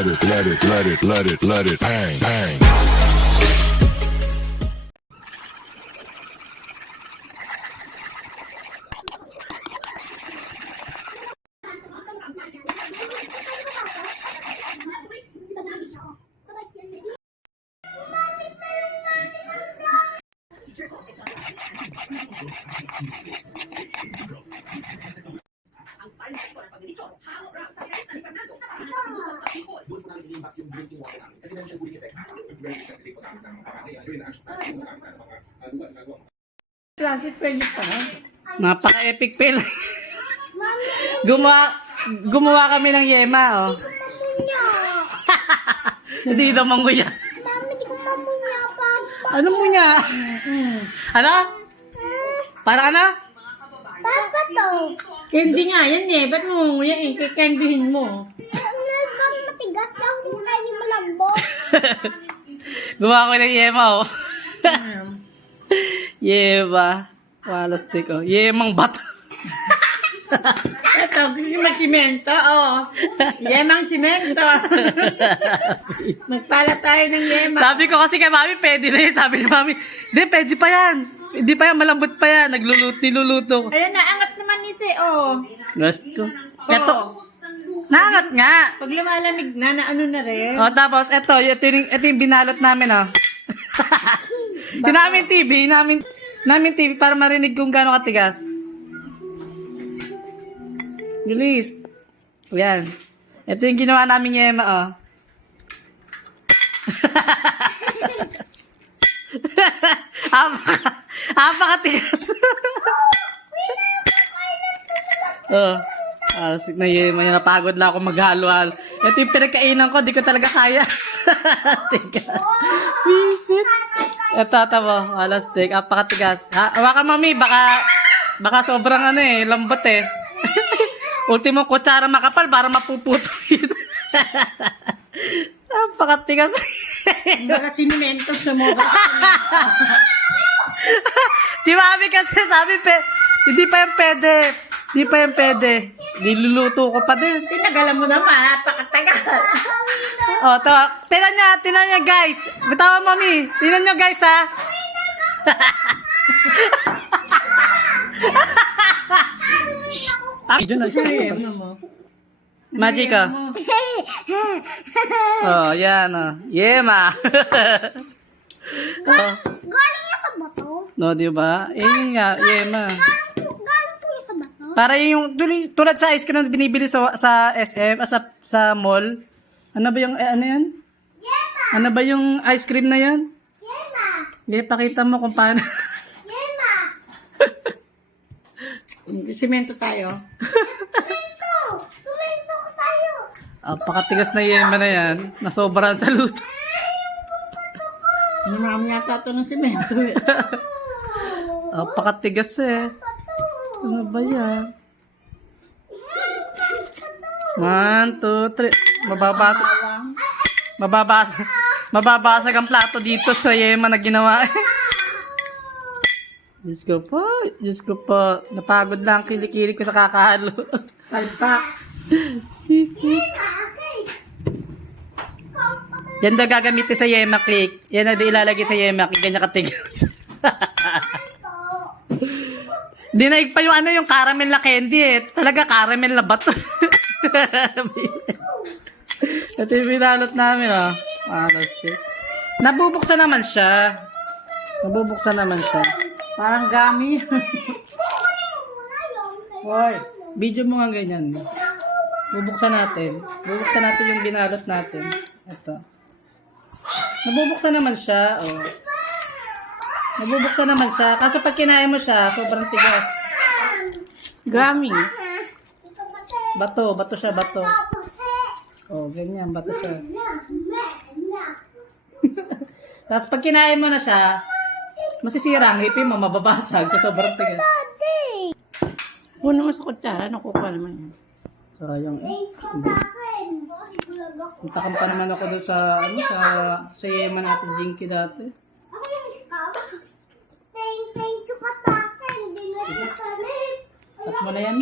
let it, let it, let it, let it, let it bang, bang. doon po Classes pa yun pa. Napaka-epic fail. gumawa, gumawa kami ng yema, oh. Hindi daw manguya. Ano mo niya? ano? Para ano? Papa to. Candy nga yan eh. Ba't mo nguya eh? Kikandihin mo. Nagkang matigas lang kung kayo ni malambot. Gumawa ko ng yema, oh. yema. Walas stick, oh. Yemang bato. Ito, yung magsimento, oh. Yemang simento. Nagpala tayo ng yema. Sabi ko kasi kay mami, pwede na yun. Sabi ni mami, hindi, pwede pa yan. Hindi pa yan, malambot pa yan. Nagluluto, niluluto ko. Ayan, naangat naman ito eh, oh. Gusto ko. Eto, naangat nga. Pag lumalamig na, na ano na rin. O, tapos, eto, ito yung, ito yung binalot namin, oh. Yung namin TV, namin, namin TV para marinig kung gaano katigas. Bilis. Yan. Ito yung ginawa namin yema, oh. Apaka, apakatigas. oh. Ah, na yun, may napagod lang ako maghalo-halo. Ito yung pinagkainan ko, di ko talaga kaya. Teka. Visit. Ito, ito mo. Alas, tek. Apakatigas. Ha, hawakan mami, baka, baka sobrang ano eh, lambot eh. Ultimo kutsara makapal para mapuputo. Apakatigas. Baka sinimento sa mo. si mami kasi sabi, pe, hindi pa yung pwede. Hindi pa yung pwede. Niluluto ko pa din. Tinagalan mo naman, napakatagal. Oh, to. Tinan niya, tinan niya guys. Bitawa mami. Tinan niyo guys ha. Ah, Diyan na siya. Magic ah. Oh, yan ah. Yema. oh, Galing niya sa bato. no, di ba? Eh, nga, yema. Galing po, galing po niya sa bato. Para yung tulad sa ice cream na binibili sa sa SM, ah, sa sa mall. Ano ba yung eh, ano 'yan? Yema! Ano ba yung ice cream na 'yan? Yema! Okay, pakita mo kung paano. Yema! Simento tayo. Ito! Sumento ko tayo! Ah, pakatigas na yema na 'yan. Nasobrahan sa luto. Namami yata ito ng simento. eh. Ah, pakatigas eh. Ano ba 'yan? One, two, three. Mababasag. Mababasag. Mababasag ang plato dito sa yema na ginawa. Diyos ko po. Diyos ko po. Napagod lang ang kilikili ko sa kakahalo. Palpak. Yan daw gagamitin sa Yema Click. Yan na di ilalagay sa Yema Click. Ganyan katigas. Dinaig pa yung ano yung caramel na candy eh. Talaga caramel na bato. Ito yung binalot namin oh. Ah. Nabubuksan naman siya. Nabubuksan naman siya. Parang gami. Hoy, video mo nga ganyan. Bubuksan natin. Bubuksan natin yung binalot natin. Ito. Nabubuksan naman siya. Oh. Nabubuksan naman siya. Kaso pag kinain mo siya, sobrang tigas. Gami. Bato, bato siya, bato. Oh, ganyan, bato siya. Tapos pag kinain mo na siya, masisira ang ngipin mo, mababasag sa sobrang tigas. Puno mo sa kutsara, nakukuha naman yan. Sayang eh. Puntakan pa naman ako doon sa, ano, sa, sa Yema natin, Jinky dati. Ako yung scam. Thank, thank you ka takin. Hindi na rin sa Cut mo na yan.